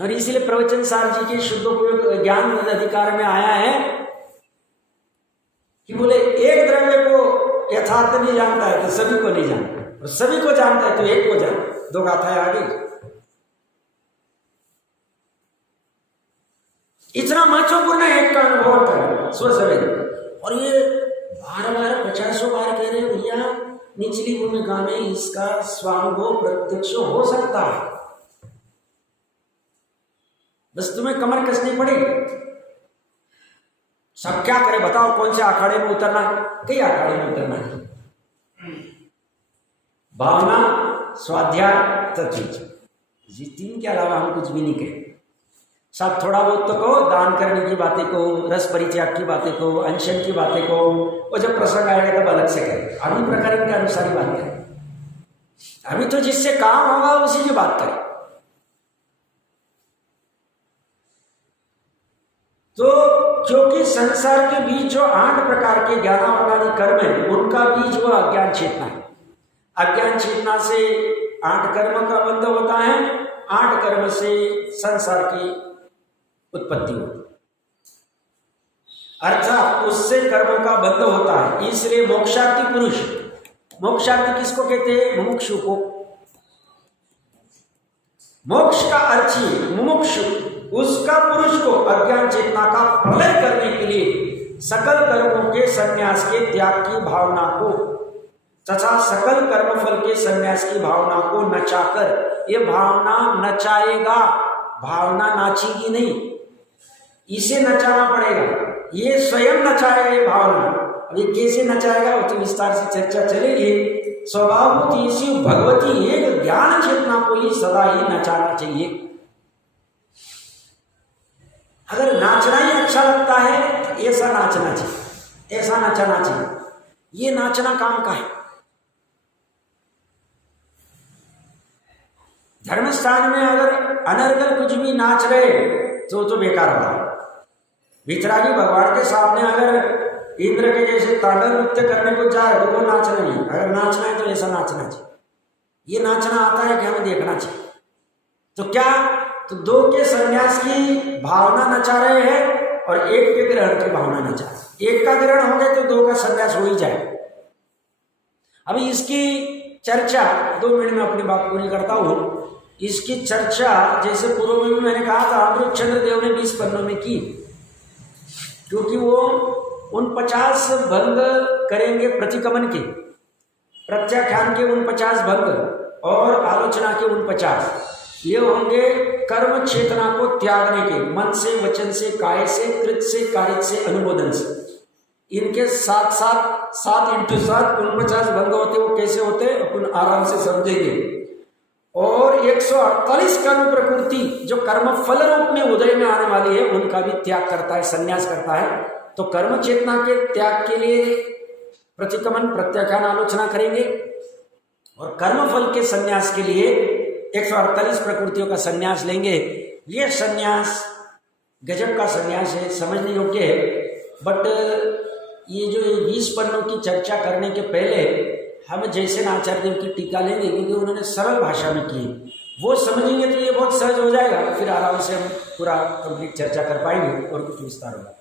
और इसीलिए प्रवचन सार जी के शुद्धोपयोग ज्ञान अधिकार में आया है कि बोले एक द्रव्य को यथार्थ नहीं जानता है तो सभी को नहीं जानता, और सभी को जानता है तो एक को जानता। दो गाथाएं आ गई। इतना महत्वपूर्ण है एक का अनुभव होता है स्वसवेद। और ये बार बार 50 बार कह रहे भैया निचली भूमिका में इसका स्वानुभव प्रत्यक्ष हो सकता है, बस तुम्हें कमर कसनी पड़ेगी। सब क्या करे बताओ? कौन से अखाड़े में उतरना? कई अखाड़े में उतरना है। भावना, स्वाध्याय, तत्व, ये तीन के अलावा हम कुछ भी नहीं कहें। सब थोड़ा बहुत तो कहो, दान करने की बातें कहो, रस परित्याग की बातें कहो, अनशन की बातें कहो, और जब प्रसंग आएगा तब अलग से करें। अभी प्रकार के अनुसार ही बात करें। अभी तो जिससे काम होगा उसी की बात करें। तो क्योंकि संसार के बीच जो 8 प्रकार के ज्ञानावरणादि कर्म है, उनका बीज वह अज्ञान चेतना है। अज्ञान चेतना से 8 कर्म का बंध होता है, 8 कर्म से संसार की उत्पत्ति होती, अर्थात उससे कर्म का बंध होता है। इसलिए मोक्षार्थी पुरुष, मोक्षार्थी किसको कहते हैं? मुमुक्षु को। मोक्ष का अर्थी मुमुक्षु, उसका पुरुष को अज्ञान चेतना का प्रलय करने के लिए सकल कर्मों के संन्यास के त्याग की भावना को तथा सकल कर्मफल के संन्यास की भावना को नचाकर, ये भावना नचाएगा, भावना नाचेगी नहीं, इसे नचाना पड़ेगा। ये स्वयं नचाएगा ये भावना। अब ये कैसे नचाएगा वो तो विस्तार से चर्चा चलेगी। स्वभावभूति शिव भगवती एक ज्ञान चेतना को ही सदा ही नचाना चाहिए। अगर नाचना ही अच्छा लगता है तो ऐसा नाचना चाहिए, ऐसा नचाना चाहिए। ये नाचना काम का है। धर्मस्थान में अगर अनर्गल कुछ भी नाच रहे तो बेकार होगा। वितरागी भगवान के सामने अगर इंद्र के जैसे तांडव नृत्य करने को जाए तो वो नाचना नहीं। अगर नाचना है तो ऐसा नाचना चाहिए। ये नाचना आता है कि हमें देखना चाहिए। तो क्या? तो 2 के संन्यास की भावना नचा रहे हैं और 1 के ग्रहण की भावना नचा रहे। 1 का ग्रहण हो गया तो 2 का संन्यास हो ही जाए। अभी इसकी चर्चा 2 मिनट में अपनी बात पूरी करता हूं। इसकी चर्चा जैसे पूर्व में भी मैंने कहा था, अमृतचंद्र देव ने 20 पन्नों में की, क्योंकि वो उन 50 भंग करेंगे प्रतिकमन के, प्रत्याख्यान के 49 भंग और आलोचना के 49। ये होंगे कर्म चेतना को त्यागने के, मन से, वचन से, काय से, कृत से, कारित से, अनुमोदन से। इनके साथ साथ 7 × 7 49 भंग होते। वो कैसे होते अपन आराम से समझेंगे। और 148 कर्म प्रकृति जो कर्म फल रूप में उदय में आने वाली है उनका भी त्याग करता है, संन्यास करता है। तो कर्म चेतना के त्याग के लिए प्रतिकमन, प्रत्याख्यान, आलोचना करेंगे, और कर्म फल के संन्यास के लिए 148 प्रकृतियों का संन्यास लेंगे। ये संन्यास गजब का संन्यास है, समझने योग्य है। बट ये जो 20 पन्नों की चर्चा करने के पहले हम जैसे आचार्य देव की टीका लेंगे, क्योंकि उन्होंने सरल भाषा में की, वो समझेंगे तो ये बहुत सहज हो जाएगा। फिर आराम से हम पूरा कंप्लीट चर्चा कर पाएंगे और कुछ विस्तार होगा।